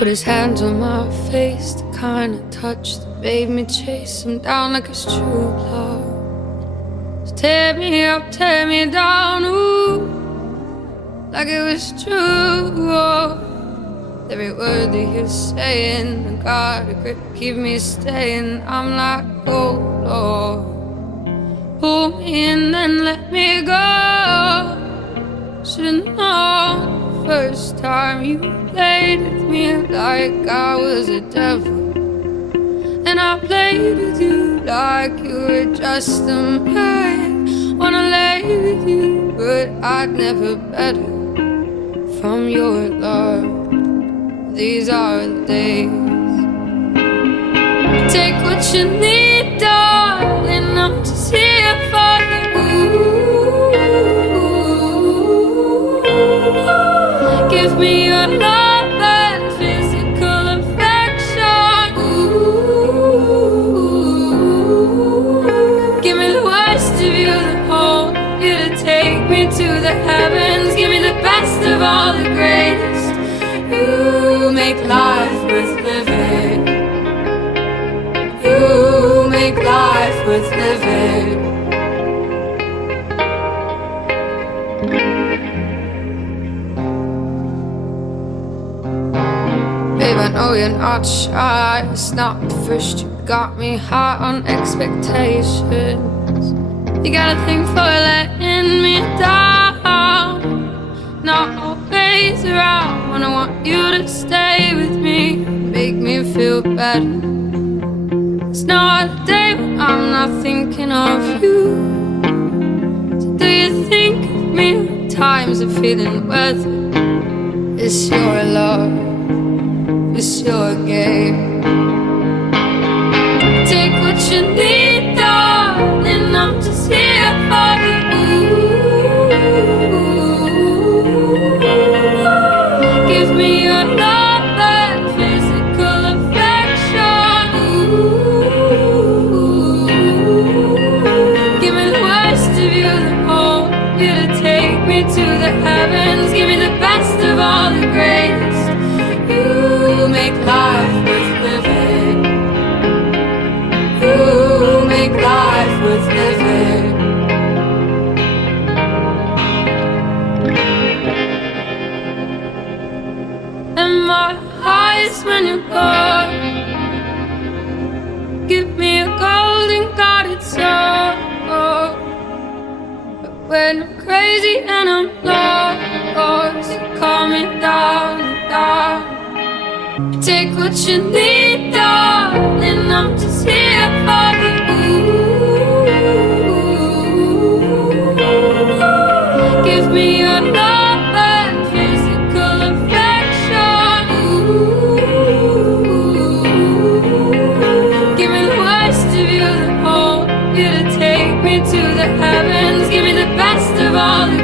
Put his hands on my face, the kind of touch that made me chase him down like it's true love. So tear me up, tear me down, ooh, like it was true. Oh, every word that you're saying, I got a grip, keep me staying. I'm like, oh Lord, pull me in and let me go. Should've known the first time you played with me like I was a devil, and I played with you like you were just a man. Wanna lay with you, but I'd never better from your love. These are the days. Take what you need, darling, I'm just here for you. Give me your love and physical affection. Give me the worst of you, the whole you to take me to the heavens. Give me the best of all the greatest. You make life worth living. You make life worth living. Babe, I know you're not shy. It's not the first. You got me high on expectations. You got a thing for letting me down. Not always around when I want you to stay with me, make me feel better. It's not a day when I'm not thinking of you. So do you think of me when times are feeling weather? It's your love, it's your game. Take what you need, darling, I'm just here for you. Give me your love and physical affection. Give me the worst of you, the whole you to take me to the heavens. Give me the best of all the greatest. You make life worth living. You make life worth living. And my highest when you're gone. Give me a golden guarded soul. But when I'm crazy and I'm lost, you're coming down and down. Take what you need, darling, I'm just here for you. Give me your love and physical affection. Give me the worst of you, the whole you to take me to the heavens. Give me the best of all the